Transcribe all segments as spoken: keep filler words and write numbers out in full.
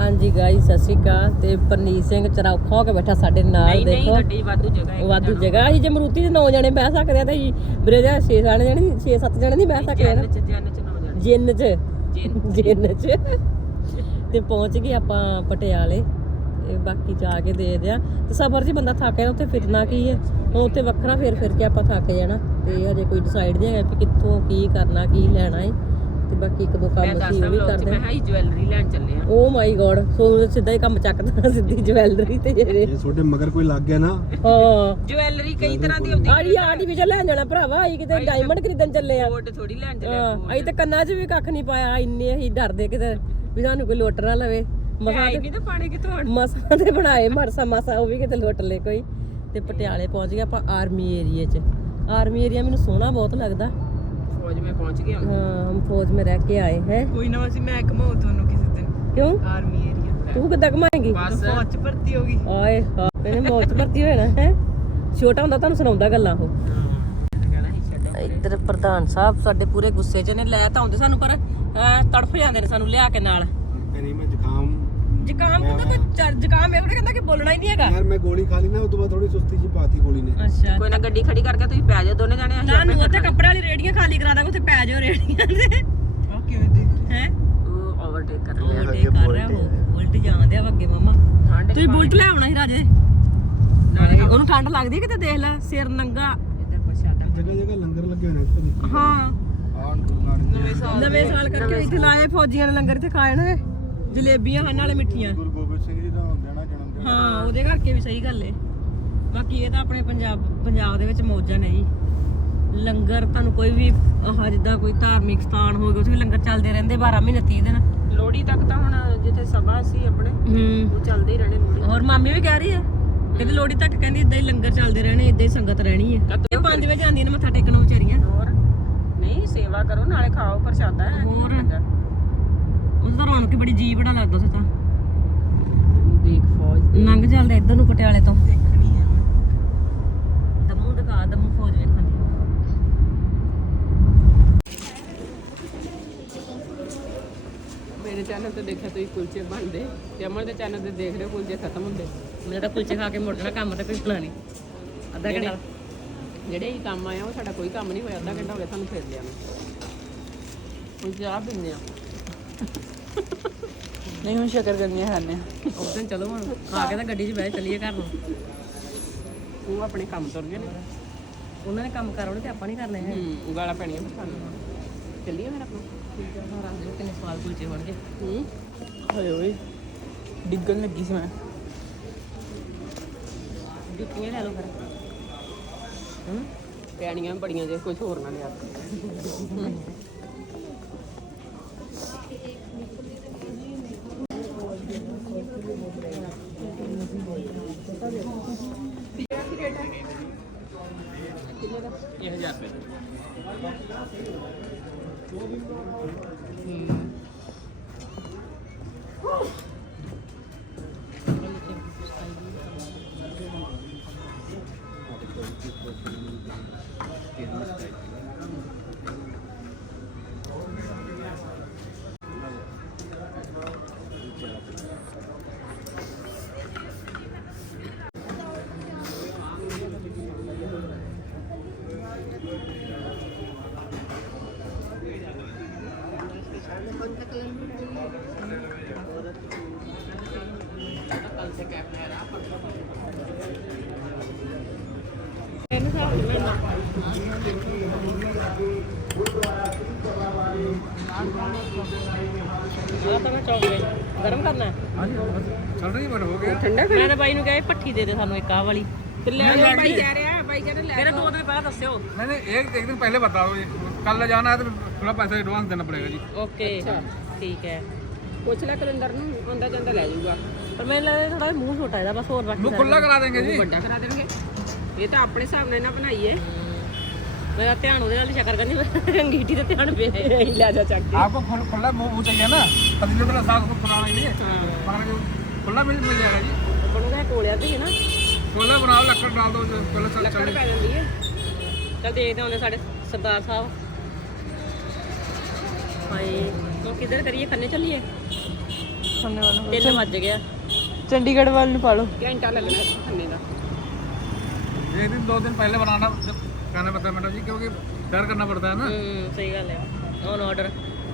हाँ जी गाइस सत श्री अकाल ते परनीत सिंह चरौखा हो के बैठा साडे नाल देखो ਗੱਡੀ ਵਾਧੂ ਜਗ੍ਹਾ ਹੈ वाधू जगह ही जे मरूती च नौ जने बह सकदे आ ते बरेजा छे साढ़े जने छे सत्त जने नहीं बह सकदे ना जिन्न च जिन्न च ते पहुंच गए ਆਪਾਂ ਪਟਿਆਲੇ ਤੇ ਬਾਕੀ ਜਾ ਕੇ ਦੇਖਦੇ ਆ ਤੇ ਸਫ਼ਰ 'ਚ ਬੰਦਾ ਥੱਕ ਜਾਂਦਾ ਉੱਥੇ ਫਿਰਨਾ ਕੀ ਹੈ ਹੁਣ ਉੱਥੇ ਵੱਖਰਾ ਫਿਰ ਫਿਰ ਕੇ ਆਪਾਂ ਥੱਕ ਜਾਣਾ ਤੇ ਹਜੇ ਕੋਈ ਡਿਸਾਈਡ ਨਹੀਂ ਹੈਗਾ ਕਿ ਕਿੱਥੋਂ ਕੀ ਕਰਨਾ ਕੀ ਲੈਣਾ ਹੈ ਤੇ ਬਾਕੀ ਇੱਕ ਦੋ ਕੰਮ ਸੀ ਉਹ ਵੀ ਕਰਦੇ ਮੈਂ ਹਾਈ ਜਵੈਲਰੀ ਲੈਣ ਚੱਲੇ ਆ ਓ ਮਾਈ ਗॉड ਸੋ ਸਿੱਧਾ ਹੀ ਕੰਮ ਚੱਕਦਾ ਸਿੱਧੀ ਜਵੈਲਰੀ ਤੇ ਜਿਹੜੇ ਜੇ ਤੁਹਾਡੇ ਮਗਰ ਕੋਈ ਲੱਗ ਗਿਆ ਨਾ ਹਾਂ ਜਵੈਲਰੀ ਕਈ ਤਰ੍ਹਾਂ ਦੀ ਹੁੰਦੀ ਆੜੀ ਆਰਟੀਫੀਸ਼ਲ ਲੈਣ ਜਾਣਾ ਭਰਾਵਾ ਅਸੀਂ ਕਿਤੇ ਡਾਇਮੰਡ ਖਰੀਦਣ ਚੱਲੇ ਆ ਗੋਲਡ ਥੋੜੀ ਲੈਣ ਚੱਲੇ ਹਾਂ ਅਸੀਂ ਤੇ ਕੰਨਾਂ 'ਚ ਵੀ ਕੱਖ ਨਹੀਂ ਪਾਇਆ ਇੰਨੇ ਅਸੀਂ ਡਰਦੇ ਕਿਤੇ ਵੀ ਸਾਨੂੰ ਕੋਈ ਲੁੱਟ ਨਾ ਲਵੇ ਮਸਾਂ ਨਹੀਂ ਤਾਂ ਪਾਣੀ ਕਿੱਥੋਂ ਆਣ ਮਸਾਂ ਤੇ ਬਣਾਏ ਮਰਸਾ ਮਸਾ ਉਹ ਵੀ ਕਿਤੇ ਲੁੱਟ ਲੇ ਕੋਈ ਤੇ ਪਟਿਆਲੇ ਪਹੁੰਚ ਗਏ ਆਪਾਂ ਆਰਮੀ ਏਰੀਏ 'ਚ ਆਰਮੀ ਏਰੀਆ ਮੈਨੂੰ ਸੋਹਣਾ ਬਹੁਤ ਲੱਗਦਾ ਫੌਜ ਮੈਂ ਪਹੁੰਚ ਗਿਆ ਹਾਂ ਹਮ ਫੌਜ में रह के आए हैं ਕੋਈ ਨਾ ਅਸੀਂ ਮੈਂ ਘਮਾਉ ਤੁਹਾਨੂੰ ਕਿਸੇ ਦਿਨ क्यों ਆਰਮੀ ਏਰੀਆ ਤੂੰ ਕਿੱਦਾਂ ਘਮਾਏਂਗੀ ਬਸ ਫੌਜ ਚ ਭਰਤੀ ਹੋ ਗਈ ਆਏ ਹਾਂ ਇਹਨੇ ਮੌਤ ਚ ਭਰਤੀ ਹੋਣਾ ਹੈ ਛੋਟਾ ਹੁੰਦਾ ਤੁਹਾਨੂੰ ਸੁਣਾਉਂਦਾ ਗੱਲਾਂ ਉਹ ਇੱਧਰ ਪ੍ਰਧਾਨ ਸਾਹਿਬ ਸਾਡੇ ਪੂਰੇ ਗੁੱਸੇ 'ਚ ਨੇ ਲੈ ਤਾਂ ਆਉਂਦੇ ਸਾਨੂੰ ਪਰ ਤੜਫ ਜਾਂਦੇ ਨੇ ਸਾਨੂੰ ਲਿਆ ਕੇ ਨਾਲ ਨਹੀਂ ਮੈਂ ਜ਼ੁਕਾਮ ਜ਼ੁਕਾਮ ਹੁੰਦਾ ਕੋਈ ਜ਼ੁਕਾਮ ਇਹ ਕਹਿੰਦਾ ਕਿ ਬੋਲਣਾ ਹੀ ਨਹੀਂ ਹੈਗਾ ਯਾਰ ਮੈਂ ਗੋਲੀ ਖਾ ਲਈ ਨਾ ਉਸ ਤੋਂ ਬਾਅਦ ਥੋੜੀ ਸੁਸਤੀ ਜੀ ਪਾਤੀ ਗੋਲੀ ਨੇ ਅੱਛਾ ਕੋਈ ਨਾ ਗੱਡੀ ਖੜੀ ਕਰਕੇ ਤੁਸੀਂ ਪੈ ਜਾਓ ਦੋਨੇ ਜਾਣੇ ਅਸੀਂ ਤੁਹਾਨੂੰ ਉੱਥੇ ਕੱਪੜੇ ਵਾਲੀ ਰੇੜੀਆਂ ਖਾਲੀ ਕਰਾ ਦਾਂਗੇ ਉੱਥੇ ਪੈ ਜਾਓ ਰੇੜੀਆਂ ਤੇ ਉਹ ਕਿਵੇਂ ਦੇਖ ਹੈ ਉਹ ਓਵਰਟੇਕ ਕਰ ਲਿਆ ਓਵਰਟੇਕ ਕਰ ਰਿਹਾ ਉਹ ਉਲਟ ਜਾਂਦੇ ਆ ਅੱਗੇ ਮਾਮਾ ਠੰਡ ਤੁਸੀਂ ਬੁਲਟ ਲੈ ਆਉਣਾ ਸੀ ਰਾਜੇ ਨਾਲੇ ਉਹਨੂੰ ਠੰਡ ਲੱਗਦੀ ਹੈ ਕਿਤੇ ਦੇਖ ਲੈ ਸਿਰ ਨੰਗਾ ਇੱਧਰ ਪ੍ਰਸ਼ਾਦਾ ਜਗ੍ਹਾ ਜਗ੍ਹਾ ਲੰਗਰ ਲੱਗੇ ਹੋਏ ਨੇ ਇੱਥੇ ਦੇਖੀ ਹਾਂ ਆਹ ਨਾਨਕ ਨਵੇਂ ਸਾਲ ਨਵੇਂ ਸਾਲ ਕਰਕੇ ਇੱਥੇ ਲਾਏ ਫੌਜੀਆਂ ਨੇ ਲੰਗਰ ਇੱਥੇ ਖਾਏ ਨੇ ਜਲੇਬੀਆਂ ਹਨ ਨਾਲੇ ਮਿੱਠੀਆਂ ਗੁਰੂ ਗੋਬਿੰਦ ਸਿੰਘ ਜੀ ਦਾ ਹੁੰਦਿਆ ਨਾ ਜਨਮ ਦਿਨ ਹਾਂ ਉਹਦੇ ਕਰਕੇ ਵੀ ਸਹੀ ਗੱਲ ਏ ਬਾਕੀ ਇਹ ਤਾਂ ਆਪਣੇ ਪੰਜਾਬ ਪੰਜਾਬ ਦੇ ਵਿੱਚ ਮੌਜਾਂ ਨੇ ਜੀ ਲੰਗਰ ਤੁਹਾਨੂੰ ਕੋਈ ਵੀ ਆਹ ਜਿੱਦਾਂ ਕੋਈ ਧਾਰਮਿਕ ਸਥਾਨ ਹੋ ਗਿਆ ਉੱਥੇ ਵੀ ਲੰਗਰ ਚੱਲਦੇ ਰਹਿੰਦੇ ਬਾਰਾਂ ਮਹੀਨੇ ਤੀਹ ਦਿਨ ਲੋਹੜੀ ਤੱਕ ਤਾਂ ਹੁਣ ਜਿੱਥੇ ਸਭਾ ਸੀ ਆਪਣੇ ਹੂੰ ਉਹ ਚੱਲਦੇ ਹੀ ਰਹਿਣੇ ਲੋਹੜੀ ਹੋਰ ਮਾਮੀ ਵੀ ਕਹਿ ਰਹੀ ਹੈ ਕਹਿੰਦੀ ਲੋਹੜੀ ਤੱਕ ਕਹਿੰਦੀ ਇਦਾਂ ਹੀ ਲੰਗਰ ਚੱਲਦੇ ਰਹਿਣੇ ਇਦਾਂ ਹੀ ਸੰਗਤ ਰਹਿਣੀ ਹੈ ਇਹ ਪੰਜ ਵਜੇ ਆਉਂਦੀਆਂ ਨੇ ਮੱਥਾ ਟੇਕਣ ਵਿਚਾਰੀਆਂ ਹੋਰ ਨਹੀਂ ਸੇਵਾ ਕਰੋ ਨਾਲੇ ਖਾਓ ਪ੍ਰਸ਼ਾਦਾ ਹੈ ਹੋਰ ਉਹ ਤਾਂ ਰੌਣਕ ਬੜੀ ਜੀ ਬੜਾ ਲੱਗਦਾ ਸੀ ਤਾਂ ਦੇਖ ਫੌਜ ਲੰਘ ਚੱਲਦੇ ਇੱਧਰ ਨੂੰ ਪਟਿਆਲੇ ਤੋਂ ਦੇਖਣੀ ਆ ਦਮੂ ਦਿਖਾ ਦਮੂ ਫੌਜ ਵੇਖਣ ਦੀ ਮੇਰੇ ਚੈਨਲ ਤੇ ਦੇਖਿਆ ਤੁਸੀਂ ਕੁਲਚੇ ਬਣਦੇ ਤੇ ਅਮਰ ਦੇ ਚੈਨਲ ਤੇ ਦੇਖ ਰਹੇ ਹੋ ਕੁਲਚੇ ਖਤਮ ਹੁੰਦੇ ਮੇਰਾ ਤਾਂ ਕੁਲਚੇ ਖਾ ਕੇ ਮੁੜਨਾ ਕੰਮ ਤਾਂ ਕੋਈ ਹੋਣਾ ਨਹੀਂ ਅੱਧਾ ਘੰਟਾ ਜਿਹੜੇ ਹੀ ਕੰਮ ਆਇਆ ਉਹ ਸਾਡਾ ਕੋਈ ਕੰਮ ਨਹੀਂ ਹੋਇਆ ਅੱਧਾ ਘੰਟਾ ਹੋ ਗਿਆ ਸਾਨੂੰ ਫੇਰ ਲਿਆ ਹੁਣ ਚਾਹ ਪੀਂਦੇ ਆ ਨਹੀਂ ਹੁਣ ਸ਼ੱਕਰ ਕਰਨੀਆਂ ਖਾਣੇ ਉਸ ਦਿਨ ਚਲੋ ਹੁਣ ਖਾ ਕੇ ਤਾਂ ਗੱਡੀ 'ਚ ਬਹਿ ਚੱਲੀਏ ਘਰ ਨੂੰ ਉਹ ਆਪਣੇ ਕੰਮ ਤੁਰ ਗਏ ਨੇ ਉਹਨਾਂ ਨੇ ਕੰਮ ਕਰਾਉਣੇ ਤੇ ਆਪਾਂ ਨਹੀਂ ਕਰਨੇ ਹੈ ਹੂੰ ਗਾਲਾਂ ਪੈਣੀਆਂ ਫਿਰ ਸਾਨੂੰ ਚੱਲੀਏ ਫਿਰ ਆਪਣਾ ਠੀਕ ਹੈ ਹਾਂ ਰੱਖ ਦਿਓ ਕਿੰਨੇ ਸਵਾਲ ਕੁਲਚੇ ਹੋਣਗੇ ਹੂੰ ਹੋਏ ਓਏ ਡਿੱਗਣ ਲੱਗੀ ਸੀ ਮੈਂ ਜੁੱਤੀਆਂ ਲੈ ਲਓ ਫਿਰ ਹੂੰ ਪੈਣੀਆਂ ਬੜੀਆਂ ਜੇ ਕੁਝ ਹੋਰ ਨਾ ਲਿਆ ਇਹ ਹਜ਼ਾਰ ਰੁਪਏ ਤਾਂ ਮੈਂ ਚੌਕ ਗਏ ਗਰਮ ਕਰਨਾ ਹੈ ਚੱਲ ਰਹੀ ਬਣ ਹੋ ਗਿਆ ਠੰਡਾ ਮੈਂ ਤਾਂ ਬਾਈ ਨੂੰ ਕਿਹਾ ਭੱਠੀ ਦੇ ਦੇ ਸਾਨੂੰ ਇੱਕ ਆਹ ਵਾਲੀ ਤੇ ਲੈ ਲੈ ਬਾਈ ਕਹਿ ਰਿਹਾ ਬਾਈ ਕਹਿੰਦਾ ਲੈ ਮੇਰੇ ਦੋ ਦਿਨ ਪਹਿਲਾਂ ਦੱਸਿਓ नहीं नहीं एक एक दिन पहले बताओ जी कल जाना है तो थोड़ा पैसा एडवांस देना पड़ेगा जी ਓਕੇ ਠੀਕ ਹੈ ਪੁੱਛ ਲੈ ਕਲੰਦਰ ਨੂੰ ਆਉਂਦਾ ਜਾਂਦਾ ਲੈ ਜਾਊਗਾ ਪਰ ਮੈਨੂੰ ਲੱਗਦਾ ਥੋੜਾ ਮੂੰਹ ਛੋਟਾ ਇਹਦਾ ਬਸ ਹੋਰ ਬਾਕੀ मुँह खुला करा देंगे जी ਵੱਡਾ ਕਰਾ ਦੇਣਗੇ ਇਹ ਤਾਂ ਆਪਣੇ ਹਿਸਾਬ ਨਾਲ ਇਹਨਾਂ ਬਣਾਈਏ ਮੇਰਾ ਧਿਆਨ ਉਹਦੇ ਨਾਲ ਹੀ ਸ਼ਕਰ ਕਰਨੀ ਅੰਗੀਠੀ ਤੇ ਧਿਆਨ ਪੇ ਹੀ ਲੈ ਜਾ ਚੱਕ ਕੇ आपको खुल- खुला मुँह मुँह चाहिए ना पतले वाला साग को खुला नहीं है मगर जो खुला मिल मिल जाएगा जी ਬਣੂਗਾ ਕੋਲਿਆ ਤੇ ਨਾ खुला बनाओ लकड़ डाल दो जो पहले चल ਲੱਕੜ चल ਪੈ ਜਾਂਦੀ ਹੈ ਚੱਲ ਦੇਖਦੇ ਹੁੰਦੇ ਸਾਡੇ ਸਰਦਾਰ ਸਾਹਿਬ ਹਾਏ ਹੁਣ ਕਿੱਧਰ ਕਰੀਏ ਖੰਨੇ ਚੱਲੀਏ ਖੰਨੇ ਵਾਲਾ ਤਿੰਨ ਵੱਜ ਗਿਆ ਚੰਡੀਗੜ੍ਹ ਵੱਲ ਨੂੰ ਪਾ ਲਓ ਘੰਟਾ ਲੱਗਣਾ ਇਸ ਖੰਨੇ ਦਾ एक दिन दो दिन पहले बनाना कहना पड़ता है मैडम जी क्योंकि तैयार करना पड़ता है ना ਹੂੰ ਸਹੀ ਗੱਲ ਹੈ ਔਨ ਆਰਡਰ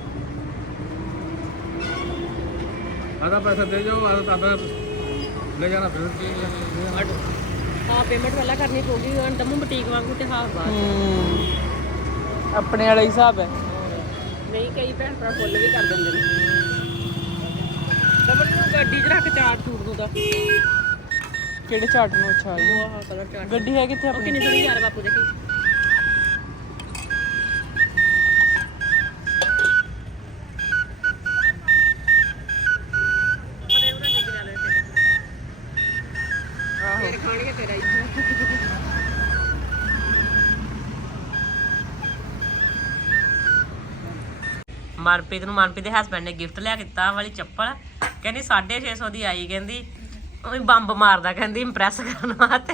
आधा पैसा दे जाओ आधा आधा ले जाना फिर ਹਾਂ ਪੇਮੈਂਟ ਪਹਿਲਾਂ ਕਰਨੀ ਪਊਗੀ ਹੁਣ ਤਮੂ ਬੁਟੀਕ ਵਾਂਗੂ ਤੇ ਹਾਫ ਬਾਅਦ ਹੂੰ ਆਪਣੇ ਵਾਲਾ ਹਿਸਾਬ ਹੈ ਨਹੀਂ ਕਈ ਭੈਣ ਭਰਾ ਫੁੱਲ ਵੀ ਕਰ ਦਿੰਦੇ ਨੇ ਦਮਨ ਨੂੰ ਗੱਡੀ 'ਚ ਰੱਖ ਚਾਰ ਸੂਟ ਨੂੰ ਤਾਂ ਕਿਹੜੇ ਝਾਟ ਨੂੰ ਅੱਛਾ ਆ ਉਹ ਆਹ ਕਲਰ ਚਾਰਟ ਗੱਡੀ ਹੈ ਕਿੱਥੇ ਉਹ ਆਪਣੀ ਕਿੰਨੀ ਸੋਹਣੀ ਯਾਰ ਬਾਪੂ ਦੇਖੀ ਫਿਰ ਖਾਣਗੇ ਤੇਰਾ ਇੱਥੇ ਮਨਪ੍ਰੀਤ ਨੂੰ ਮਨਪ੍ਰੀਤ ਦੇ ਹਸਬੰਡ ਨੇ ਗਿਫਟ ਲਿਆ ਕੀਤਾ ਆਹ ਵਾਲੀ ਚੱਪਲ ਕਹਿੰਦੀ ਸਾਢੇ ਛੇ ਸੌ ਦੀ ਆਈ ਕਹਿੰਦੀ ਉਹ ਵੀ ਬੰਬ ਮਾਰਦਾ ਕਹਿੰਦੀ ਇੰਪ੍ਰੈਸ ਕਰਨ ਵਾਸਤੇ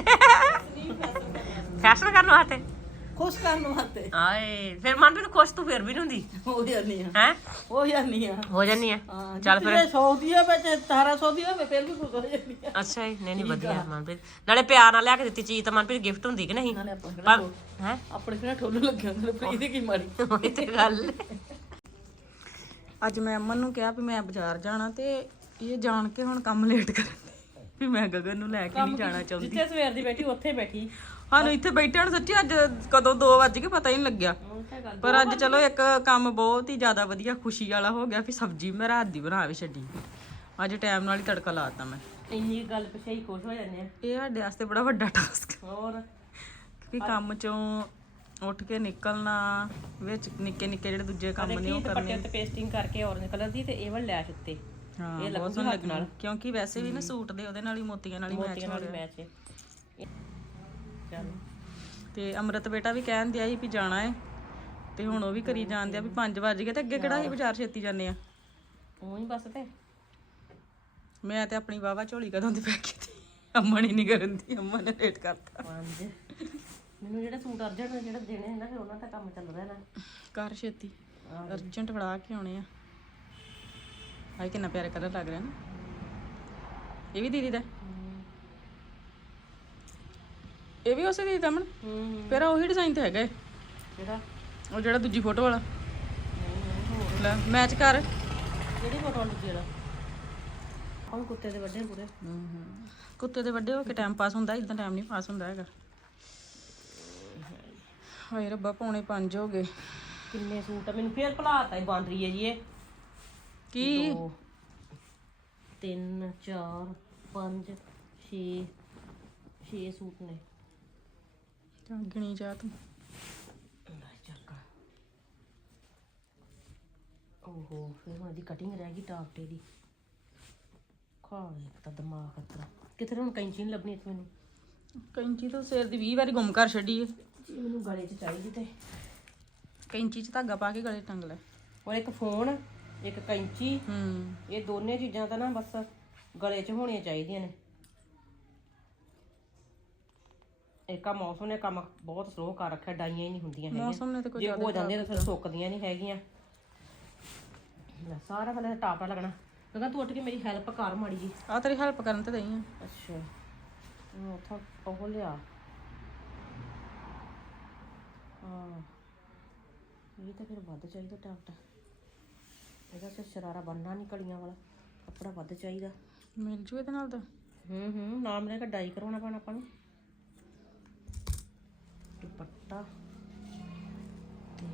ਫੈਸ਼ਨ ਕਰਨ ਵਾਸਤੇ ਖੁਸ਼ ਕਰਨ ਵਾਸਤੇ ਆਏ ਫਿਰ ਮਨਪ੍ਰੀਤ ਖੁਸ਼ ਤੂੰ ਫਿਰ ਵੀ ਨਹੀਂ ਹੁੰਦੀ ਹੋ ਜਾਂਦੀ ਆ ਹੈ ਹੋ ਜਾਂਦੀ ਆ ਹੋ ਜਾਨੀ ਆ ਹਾਂ ਚੱਲ ਜੇ ਫਿਰ ਸੌ ਦੀ ਆ ਵਿੱਚ ਸਤਾਰਾਂ ਸੌ ਦੀ ਹੋਵੇ ਫਿਰ ਵੀ ਖੁਸ਼ ਹੋ ਜਾਂਦੀ ਆ ਅੱਛਾ ਜੀ ਨਹੀਂ ਨਹੀਂ ਵਧੀਆ ਮਨਪ੍ਰੀਤ ਨਾਲੇ ਪਿਆਰ ਨਾਲ ਲਿਆ ਕੇ ਦਿੱਤੀ ਚੀਜ਼ ਤਾਂ ਮਨਪ੍ਰੀਤ ਗਿਫਟ ਹੁੰਦੀ ਕਿ ਨਹੀਂ ਨਾਲੇ ਆਪਾਂ ਕਿਹੜਾ ਪਰ ਹੈ ਆਪਣੇ ਕਿਹੜਾ ਠੋਲੂ ਲੱਗਿਆ ਹੁੰਦੇ ਨੇ ਇਹਦੀ ਕੀ ਮਾਰੀ ਉਹੀ ਤੇ ਗੱਲ ਹੈ। ਅੱਜ ਮੈਂ ਅਮਨ ਨੂੰ ਕਿਹਾ ਵੀ ਮੈਂ ਬਾਜ਼ਾਰ ਜਾਣਾ ਤੇ ਇਹ ਜਾਣ ਕੇ ਹੁਣ ਕੰਮ ਲੇਟ ਕਰਨ ਵੀ ਮੈਂ ਗਗਨ ਨੂੰ ਲੈ ਕੇ ਨਹੀਂ ਜਾਣਾ ਚਾਹੁੰਦੀ ਜਿੱਥੇ ਸਵੇਰ ਦੀ ਬੈਠੀ ਉੱਥੇ ਬੈਠੀ ਸਾਨੂੰ ਇੱਥੇ ਬੈਠਿਆਂ ਨੂੰ ਸੱਚੀ ਅੱਜ ਕਦੋਂ ਦੋ ਵੱਜ ਕੇ ਪਤਾ ਹੀ ਨਹੀਂ ਲੱਗਿਆ ਪਰ ਅੱਜ ਚਲੋ ਇੱਕ ਕੰਮ ਬਹੁਤ ਹੀ ਜ਼ਿਆਦਾ ਵਧੀਆ ਖੁਸ਼ੀ ਵਾਲਾ ਹੋ ਗਿਆ ਵੀ ਸਬਜ਼ੀ ਮੈਂ ਰਾਤ ਦੀ ਬਣਾ ਵੀ ਛੱਡੀ ਅੱਜ ਟਾਈਮ ਨਾਲ ਹੀ ਤੜਕਾ ਲਾਤਾ ਮੈਂ ਇੰਨੀ ਗੱਲ ਪਿੱਛੇ ਹੀ ਖੁਸ਼ ਹੋ ਜਾਂਦੇ ਆ ਇਹ ਸਾਡੇ ਵਾਸਤੇ ਬੜਾ ਵੱਡਾ ਟਾਸਕ ਹੋਰ ਕਿ ਕੰਮ ਚੋਂ ਉੱਠ ਕੇ ਨਿਕਲਣਾ ਵਿੱਚ ਨਿੱਕੇ ਨਿੱਕੇ ਜਿਹੜੇ ਦੂਜੇ ਕੰਮ ਨੇ ਉਹ ਦੁਪੱਟੇ ਕਰਨੇ ਉੱਤੇ ਪੇਸਟਿੰਗ ਕਰਕੇ ਔਰੰਜ ਕਲਰ ਦੀ ਤੇ ਇਹ ਵਾਲਾ ਲੈਸ਼ ਉੱਤੇ ਹਾਂ ਇਹ ਬਹੁਤ ਲੱਗੂਗੀ ਸੋਹਣਾ ਹੱਥ ਨਾਲ ਲੱਗਣਾ ਕਿਉਂਕਿ ਵੈਸੇ ਵੀ ਨਾ ਸੂਟ ਦੇ ਉਹਦੇ ਨਾਲ ਹੀ ਮੋਤੀਆਂ ਨਾਲ ਹੀ ਮੈਚ ਮੋਤੀਆਂ ਹੋ ਨਾਲ ਰਿਹਾ ਮੈਚ ਹੈ ਚਲ ਤੇ ਅੰਮ੍ਰਿਤ ਬੇਟਾ ਵੀ ਕਹਿਣ ਦਿਆ ਸੀ ਵੀ ਜਾਣਾ ਹੈ ਤੇ ਹੁਣ ਉਹ ਵੀ ਕਰੀ ਜਾਂਦੇ ਆ ਵੀ ਪੰਜ ਵੱਜ ਗਏ ਤੇ ਅੱਗੇ ਕਿਹੜਾ ਅਸੀਂ ਬਾਜ਼ਾਰ ਛੇਤੀ ਜਾਂਦੇ ਆ ਉਹ ਹੀ ਬਸ ਤੇ ਮੈਂ ਤੇ ਆਪਣੀ ਵਾਵਾ ਝੋਲੀ ਕਦੋਂ ਦੀ ਪੈ ਗਈ ਸੀ ਅੰਮਾ ਨੇ ਨਹੀਂ ਕਰਨ ਦੀ ਅੰਮਾ ਨੇ ਲੇਟ ਕਰਤਾ ਪੰਜ ਮੈਨੂੰ ਜਿਹੜਾ ਸੂਟ ਅਰਜੈਂਟ ਜਿਹੜਾ ਦੇਣੇ ਨੇ ਨਾ ਫਿਰ ਉਹਨਾਂ ਦਾ ਕੰਮ ਚੱਲ ਰਿਹਾ ਨਾ ਕਰ ਛੇਤੀ ਅਰਜੈਂਟ ਫੜਾ ਕੇ ਆਉਣੇ ਆ ਆਈ ਕਿੰਨਾ ਪਿਆਰਾ ਕਲਰ ਲੱਗ ਰਿਹਾ ਨਾ ਇਹ ਵੀ ਦੀਦੀ ਦਾ ਇਹ ਵੀ ਉਸੇ ਦੀ ਦਮਨ ਹੂੰ ਫਿਰ ਉਹੀ ਡਿਜ਼ਾਈਨ ਤੇ ਹੈਗਾ ਇਹ। ਜਿਹੜਾ ਉਹ ਜਿਹੜਾ ਦੂਜੀ ਫੋਟੋ ਵਾਲਾ ਲੈ ਮੈਚ ਕਰ ਜਿਹੜੀ ਫੋਟੋ ਵਾਲੀ ਜਿਹੜਾ ਉਹ ਕੁੱਤੇ ਦੇ ਵੱਡੇ ਪੂਰੇ ਕੁੱਤੇ ਦੇ ਵੱਡੇ ਹੋ ਕੇ ਟਾਈਮ ਪਾਸ ਹੁੰਦਾ ਇਦਾਂ ਟਾਈਮ ਨਹੀਂ ਪਾਸ ਹੁੰਦਾ ਹੈਗਾ ਹਾਏ ਰੱਬਾ ਪੌਣੇ ਪੰਜ ਹੋ ਗਏ ਕਿੰਨੇ ਸੂਟ ਆ ਮੈਨੂੰ ਫੇਰ ਭੁਲਾਤਾ ਹੀ ਬਣ ਰਹੀ ਹੈ ਜੀ ਇਹ ਕੀ ਦੋ ਤਿੰਨ ਚਾਰ ਪੰਜ ਛੇ ਛੇ ਸੂਟ ਨੇ ਚੱਲ ਗਿਣੀ ਜਾ ਤੂੰ ਲੈ ਚੱਕ ਓਹੋ ਫਿਰ ਉਹਦੀ ਕਟਿੰਗ ਰਹਿ ਗਈ ਟਾਪ ਤੇ ਦੀ ਖਾ ਇੱਕ ਤਾਂ ਦਿਮਾਗ ਖਤਰਾ ਕਿੱਥੇ ਹੁਣ ਕੈਂਚੀ ਨਹੀਂ ਲੱਭਣੀ ਇੱਥੇ ਮੈਨੂੰ ਕੈਂਚੀ ਤਾਂ ਸਿਰ ਦੀ ਵੀਹ ਵਾਰੀ ਗੁੰਮ ਕਰ ਛੱਡੀ ਏ ਇਹ ਮੈਨੂੰ ਗਲੇ 'ਚ ਚਾਹੀਦੀ ਤੇ ਕੈਂਚੀ 'ਚ ਧਾਗਾ ਪਾ ਕੇ ਗਲੇ ਟੰਗ ਲੈ ਔਰ ਇੱਕ ਫੋਨ ਇੱਕ ਕੈਂਚੀ ਹੂੰ ਇਹ ਦੋਨੇ ਚੀਜ਼ਾਂ ਤਾਂ ਨਾ ਬਸ ਗਲੇ 'ਚ ਹੋਣੀਆਂ ਚਾਹੀਦੀਆਂ ਨੇ ਇੱਕ ਆ ਮੌਸਮ ਨੇ ਕੰਮ ਬਹੁਤ ਸਲੋ ਕਰ ਰੱਖਿਆ ਡਾਈਆਂ ਹੀ ਨਹੀਂ ਹੁੰਦੀਆਂ ਹੈਗੀਆਂ ਮੌਸਮ ਨੇ ਤਾਂ ਕੋਈ ਜੇ ਹੋ ਜਾਂਦੀਆਂ ਤਾਂ ਫਿਰ ਸੁੱਕਦੀਆਂ ਨਹੀਂ ਹੈਗੀਆਂ ਲੈ ਸਾਰਾ ਪਹਿਲਾਂ ਟਾਪਾ ਲੱਗਣਾ ਕਹਿੰਦਾ ਤੂੰ ਉੱਠ ਕੇ ਮੇਰੀ ਹੈਲਪ ਕਰ ਮਾੜੀ ਜੀ ਆ ਤੇਰੀ ਹੈਲਪ ਕਰਨ ਤੇ ਦਈ ਆ ਅੱਛਾ ਉਹ ਉੱਥੋਂ ਉਹ ਲਿਆ ਹਾਂ ਇਹ ਤਾਂ ਫਿਰ ਵੱਧ ਚਾਹੀਦਾ ਟਾਪਟਾ ਇਹਦਾ ਸਿਰ ਸ਼ਰਾਰਾ ਬੰਨਣਾ ਨਹੀਂ ਕਲੀਆਂ ਵਾਲਾ ਕੱਪੜਾ ਵੱਧ ਚਾਹੀਦਾ ਮਿਲ ਜੂ ਇਹਦੇ ਨਾਲ ਤਾਂ ਹੂੰ ਹੂੰ ਨਾਲ ਮੇਰੇ ਕਢਾਈ ਕਰਵਾਉਣਾ ਪੈਣਾ ਆਪਾਂ ਨੂੰ ਦੁਪੱਟਾ ਤੇ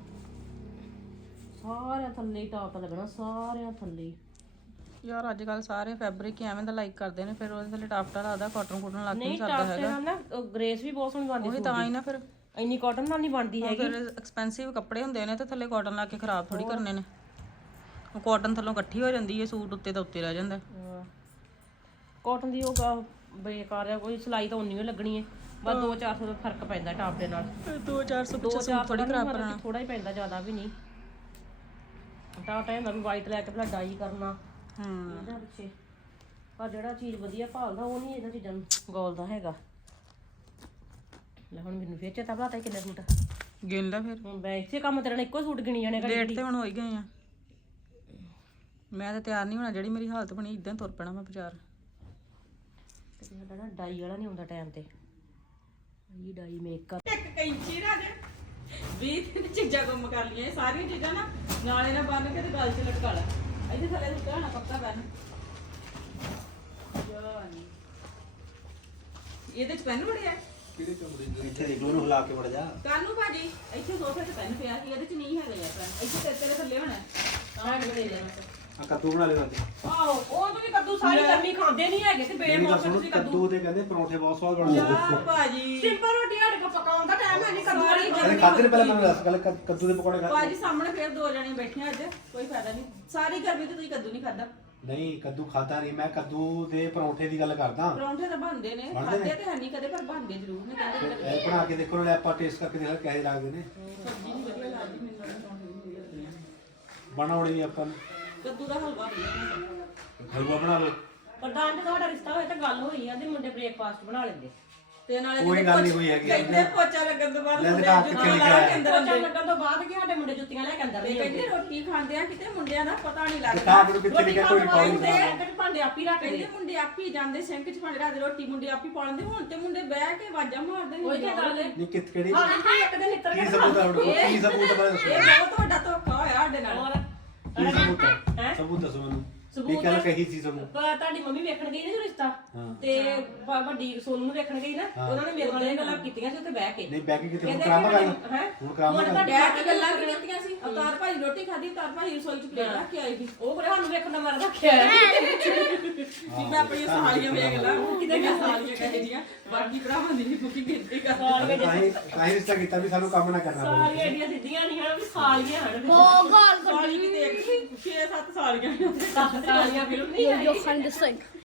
ਸਾਰਿਆਂ ਥੱਲੇ ਹੀ ਟਾਪ ਲੱਗਣਾ ਸਾਰਿਆਂ ਥੱਲੇ ਹੀ। ਯਾਰ ਅੱਜ ਕੱਲ ਸਾਰੇ ਫੈਬਰਿਕ ਹੀ ਐਵੇਂ ਦਾ ਲਾਈਕ ਕਰਦੇ ਨੇ ਫਿਰ ਉਹਦੇ ਥੱਲੇ ਟਾਪਟਾ ਲਾਦਾ ਕਾਟਨ ਕੁਟਨ ਲੱਗ ਨਹੀਂ ਨਹੀਂ ਸਕਦਾ ਟਾਪ ਤੇ ਹੈਗਾ ਨਾਲ ਨਾ ਗ੍ਰੇਸ ਵੀ ਬਹੁਤ ਸੋਹਣੀ ਬਣਦੀ ਉਹੀ ਤਾਂ ਹੀ ਨਾ ਫਿਰ ਇੰਨੀ ਕਾਟਨ ਨਾਲ ਨਹੀਂ ਬਣਦੀ ਹੈਗੀ ਫਿਰ ਐਕਸਪੈਂਸਿਵ ਕੱਪੜੇ ਹੁੰਦੇ ਨੇ ਤੇ ਥੱਲੇ ਕਾਟਨ ਲਾ ਕੇ ਖਰਾਬ ਥੋੜੀ ਕਰਨੇ ਨੇ ਉਹ ਕਾਟਨ ਥੱਲੋਂ ਇਕੱਠੀ ਹੋ ਜਾਂਦੀ ਹੈ ਸੂਟ ਉੱਤੇ ਤਾਂ ਉੱਤੇ ਰਹਿ ਜਾਂਦਾ ਕਾਟਨ ਦੀ ਉਹ ਗਾ- ਬੇਕਾਰ ਹੈ ਕੋਈ ਸਿਲਾਈ ਤਾਂ ਉਨੀ ਹੀ ਲੱਗਣੀ ਹੈ ਬਸ ਦੋ ਚਾਰ ਸੌ ਦਾ ਫਰਕ ਪੈਂਦਾ ਟਾਪ ਦੇ ਨਾਲ ਦੋ ਚਾਰ ਸੌ ਦੋ ਪਿੱਛੇ ਚਾਰ ਸੂਟ ਥੋੜੀ ਖਰਾਬ ਕਰਨਾ ਥੋੜਾ ਹੀ ਪੈਂਦਾ ਜ਼ਿਆਦਾ ਵੀ ਨਹੀਂ ਟਾਪ ਟਾਈਮ ਦਾ ਵੀ ਵਾਈਟ ਲੈ ਕੇ ਪਹਿਲਾਂ ਡਾਈ ਕਰਨਾ ਹੂੰ ਇਹਦਾ ਪਿੱਛੇ ਪਰ ਜਿਹੜਾ ਚੀਜ਼ ਵਧੀਆ ਭਾਲਦਾ ਉਹ ਨਹੀਂ ਇਹਨਾਂ ਚੀਜ਼ਾਂ ਨੂੰ ਗੋਲਦਾ ਹੈਗਾ ਲੈ ਹੁਣ ਮੈਨੂੰ ਫੇਰ ਚੇਤਾ ਭਲਾਤਾ ਕਿੰਨੇ ਸੂਟ ਗਿਣ ਲੈ ਫਿਰ ਹੁਣ ਮੈਂ ਇਸੇ ਕੰਮ ਤੇਰੇ ਨਾਲ ਇੱਕੋ ਸੂਟ ਗਿਣੀ ਜਾਣੇ ਡੇਟ ਤੇ ਹੁਣ ਹੋ ਹੀ ਗਏ ਆ ਮੈਂ ਤਾਂ ਤਿਆਰ ਨਹੀਂ ਹੋਣਾ, ਜਿਹੜੀ ਮੇਰੀ ਹਾਲਤ ਬਣੀ ਇਦਾਂ ਤੁਰ ਪੈਣਾ ਮੈਂ ਬਾਜ਼ਾਰ। ਤੇ ਸਾਡਾ ਨਾ ਡਾਈ ਵਾਲਾ ਨਹੀਂ ਆਉਂਦਾ ਟਾਈਮ ਤੇ, ਇਹ ਡਾਈ ਮੇਕਅਪ ਇੱਕ ਕੈਂਚੀ ਨਾ ਦੇ ਵੀਹ ਤਿੰਨ ਚੀਜ਼ਾਂ ਕੰਮ ਕਰ ਲਈਆਂ, ਇਹ ਸਾਰੀਆਂ ਚੀਜ਼ਾਂ ਨਾ ਨਾਲੇ ਨਾ ਬੰਨ ਕੇ ਤੇ ਗਲ 'ਚ ਲਟਕਾ ਲੈ। ਇੱਥੇ ਥੱਲੇ ਸੁੱਟਾ ਨਾ ਪੱਕਾ ਪੈਨ। ਜਾਨੀ ਇਹਦੇ 'ਚ ਪੈਨ ਬੜਿਆ ਕਿਹੜੇ ਕਮਰੇ ਦੇ ਇੱਥੇ ਦੇਖ ਲਓ ਉਹਨੂੰ ਹਿਲਾ ਕੇ ਵੜ ਜਾ। ਕਾਨੂੰ ਭਾਜੀ ਇੱਥੇ ਸੋਫੇ ਤੇ ਪੈਨ ਪਿਆ ਸੀ, ਇਹਦੇ 'ਚ ਨਹੀਂ ਹੈਗਾ ਯਾਰ ਪੈਨ, ਇੱਥੇ ਤੇਰੇ ਤੇਰੇ ਥੱਲੇ ਹੋਣਾ ਤਾਂ ਬੜੇ ਲੈ ਆ ਕੱਦੂ ਬਣਾ ਲਿਆ ਤੇ ਆਹੋ ਉਹ ਤਾਂ ਵੀ ਕੱਦੂ ਸਾਰੀ ਗਰਮੀ ਖਾਂਦੇ ਨਹੀਂ ਹੈਗੇ ਤੇ ਮੇਰੀ ਗੱਲ ਬੇਮੌਸਮ ਸੁਣੋ, ਤੁਸੀਂ ਕੱਦੂ ਕੱਦੂ ਤੇ ਕਹਿੰਦੇ ਪਰੌਂਠੇ ਬਹੁਤ ਸਵਾਦ ਬਣਦੇ ਆ ਭਾਜੀ। ਸਿੰਪਲ ਰੋਟੀ ਸਾਡੇ ਕੋਲ ਪਕਾਉਣ ਦਾ ਟਾਈਮ ਹੈ ਨਹੀਂ ਕੱਦੂ ਵਾਲੀ ਅਰੇ ਖਾਦੇ ਨੇ ਪਹਿਲਾਂ ਮੈਨੂੰ ਦੱਸ ਗੱਲ ਕੱਦ- ਕੱਦੂ ਦੇ ਪਕੌੜੇ ਖਾ ਭਾਜੀ ਸਾਹਮਣੇ ਫੇਰ ਦੋ ਜਣੇ ਬੈਠੇ ਆ ਅੱਜ, ਕੋਈ ਫਾਇਦਾ ਨਹੀਂ। ਸਾਰੀ ਗਰਮੀ ਤੇ ਤੁਸੀਂ ਕੱਦੂ ਨਹੀਂ ਖਾਦਾ। ਨਹੀਂ ਕੱਦੂ ਖਾਦਾ ਨਹੀਂ ਮੈਂ, ਕੱਦੂ ਦੇ ਪਰੌਂਠੇ ਦੀ ਗੱਲ ਕਰਦਾ। ਪਰੌਂਠੇ ਤਾਂ ਬਣਦੇ ਨੇ, ਬਣਦੇ ਨੇ? ਖਾਦੇ ਤੇ ਹੈ ਨਹੀਂ ਕਦੇ, ਪਰ ਬਣਦੇ ਜ਼ਰੂਰ ਨੇ। ਕਹਿੰਦੇ ਇਹ ਬਣਾ ਕੇ ਦੇਖੋ ਨਾਲੇ ਆਪਾਂ ਟੇਸਟ ਕਰਕੇ ਦੇਖਾਂ ਕਿਹੋ ਲੱਗਦੇ ਨੇ। ਸਬਜ਼ੀ ਨਹੀਂ ਵਧੀਆ ਲੱਗਦੀ ਮੈਨੂੰ, ਪਰੌਂਠੇ ਨਹੀਂ ਵਧੀਆ ਲੱਗਦੇ। ਬਣਾਉਣੀ ਆਪਾਂ ਨੂੰ ਕੱਦੂ ਦਾ ਹਲਵਾ ਵਧੀਆ। ਹਲਵਾ ਬਣਾ ਲਓ। ਪ੍ਰਧਾਨ ਜੀ ਤੁਹਾਡਾ ਰਿਸ਼ਤਾ ਹੋਇਆ ਤਾਂ ਗੱਲ ਹੋਈ ਆ ਤੇ ਮੁੰਡੇ ਬ੍ਰੇਕਫਾਸਟ ਬਣਾ ਲੈਂਦੇ ਤੇ ਨਾਲੇ ਕੋਈ ਗੱਲ ਨਹੀਂ ਹੋਈ ਹੈਗੀ। ਕਹਿੰਦੇ ਪੋਚਾ ਲੱਗਣ ਤੋਂ ਬਾਅਦ ਲੈ ਮੁੰਡੇ ਦਿਖਾ ਜੁੱਤੀਆਂ ਕਿੱਥੇ ਲਾ ਕੇ ਲਿਖਿਆ ਅੰਦਰ ਪੋਚਾ ਆਉਂਦੇ। ਲੱਗਣ ਤੋਂ ਬਾਅਦ ਕਿ ਸਾਡੇ ਮੁੰਡੇ ਜੁੱਤੀਆਂ ਲੈ ਕੇ ਅੰਦਰ ਤੇ ਨਹੀਂ ਕਹਿੰਦੇ ਆਉਂਦੇ ਰੋਟੀ ਖਾਂਦੇ ਆ ਕਿਤੇ ਮੁੰਡਿਆਂ ਦਾ ਪਤਾ ਨਹੀਂ ਦਿਖਾ ਲੱਗਦਾ। ਮੈਨੂੰ ਕਿੱਥੇ ਲਿਖਿਆ ਕੋਈ ਰਿਕਾਰਡਿੰਗ ਹੁੰਦੇ ਕਰਾ। ਆ ਕਿ ਭਾਂਡੇ ਆਪੀ ਰੱਖ ਕਹਿੰਦੇ ਲੈਂਦੇ ਮੁੰਡੇ ਆਪੀ ਜਾਂਦੇ ਸਿੰਕ ਚ ਭਾਂਡੇ ਰੱਖਦੇ, ਰੋਟੀ ਮੁੰਡੇ ਆਪੀ ਪਾ ਲੈਂਦੇ। ਹੁਣ ਤੇ ਮੁੰਡੇ ਬਹਿ ਕੇ ਆਵਾਜ਼ਾਂ ਮਾਰਦੇ ਨੇ। ਉਹੀ ਤਾਂ ਗੱਲ ਹੈ। ਨਹੀਂ ਕਿਤ ਕਿਹੜੀ ਹਾਂ ਜੀ ਇੱਕ ਦਿਨ ਨਿੱਤਰ ਕੀ ਕੇ ਸਬੂਤ ਆ ਤੁਹਾਡੇ ਕੋਲ? ਕੀ ਸਬੂਤ ਆ ਮੈਨੂੰ ਇਹ ਦੱਸੋ। ਬਹੁਤ ਵੱਡਾ ਧੋਖਾ ਹੋਇਆ ਸਾਡੇ ਨਾਲ। ਹੋਰ ਕੀ ਸਬੂਤ ਹੈ? ਹੈਂ? ਸਬੂਤ ਦੱਸੋ ਮੈਨੂੰ। ਸਬੂਤ ਇਹ ਗੱਲ ਕਹੀ ਸੀ ਸਬੂਤ। ਪ- ਤੁਹਾਡੀ ਮੰਮੀ ਵੇਖਣ ਗਈ ਨਾ ਜੋ ਰਿਸ਼ਤਾ ਹਾਂ। ਤੇ ਭ- ਵੱਡੀ ਸੋਨੂੰ ਨੂੰ ਵੇਖਣ ਗਈ ਨਾ ਉਹਨਾਂ ਨੇ ਮੇਰੇ ਨਾਲ ਇਹ ਗੱਲਾਂ ਕੀਤੀਆਂ ਸੀ ਉੱਥੇ ਬਹਿ ਕੇ ਨਹੀਂ ਬਹਿ ਕੇ ਕਿਤੇ ਹੁਣ ਕਹਿੰਦੇ ਕਰਾਵਾਂ ਗੱਲ। ਹੈਂ? ਹੁਣ ਕਰਾਵਾਂ ਹੁਣ ਗੱਲ। ਤੁਹਾਡੇ ਬਹਿ ਕੇ ਗੱਲਾਂ ਕੀਤੀਆਂ ਸੀ। ਅਵਤਾਰ ਭਾਈ ਰੋਟੀ ਖਾਧੀ, ਅਵਤਾਰ ਭਾਈ ਰਸੋਈ ਚ ਪਲੇਟ ਰੱਖ ਕੇ ਆਈ ਸੀ। ਉਹ ਬਰੇ ਸਾਨੂੰ ਵੇਖਣ ਦਾ ਮਰ ਰੱਖਿਆ ਹੈ ਕਿ ਮੈਂ ਆਪਣੀਆਂ ਸਾਲੀਆਂ ਦੀਆਂ ਗੱਲਾਂ ਕਿਤੇ ਮੈਂ ਸਾਲੀਆਂ ਕਹੇ ਜੀਆਂ, ਬਾਕੀ ਭਰਾਵਾਂ ਦੀ ਨਹੀਂ ਮੁੱਕੀ ਗਿਣਤੀ ਕਰਦਾ। ਤਾਂ ਹੀ ਤਾਂ ਹੀ ਰਿਸ਼ਤਾ ਕੀਤਾ ਵੀ ਸਾਨੂੰ ਕੰਮ ਨਾ ਕਰਨਾ ਪਵੇ। ਸਾਲੀਆਂ ਏਡੀਆਂ ਸਿੱਧੀਆਂ ਨਹੀਂ ਹਨ ਵੀ ਸਾਲੀਆਂ ਹਨ ਸਾਲੀ ਵੀ ਦੇਖ ਛੇ ਸੱਤ ਸਾਲੀਆਂ ਨੇ। ਸਾਲੀਆਂ ਬਿਲਕੁਲ ਨਹੀਂ Johan de Sink.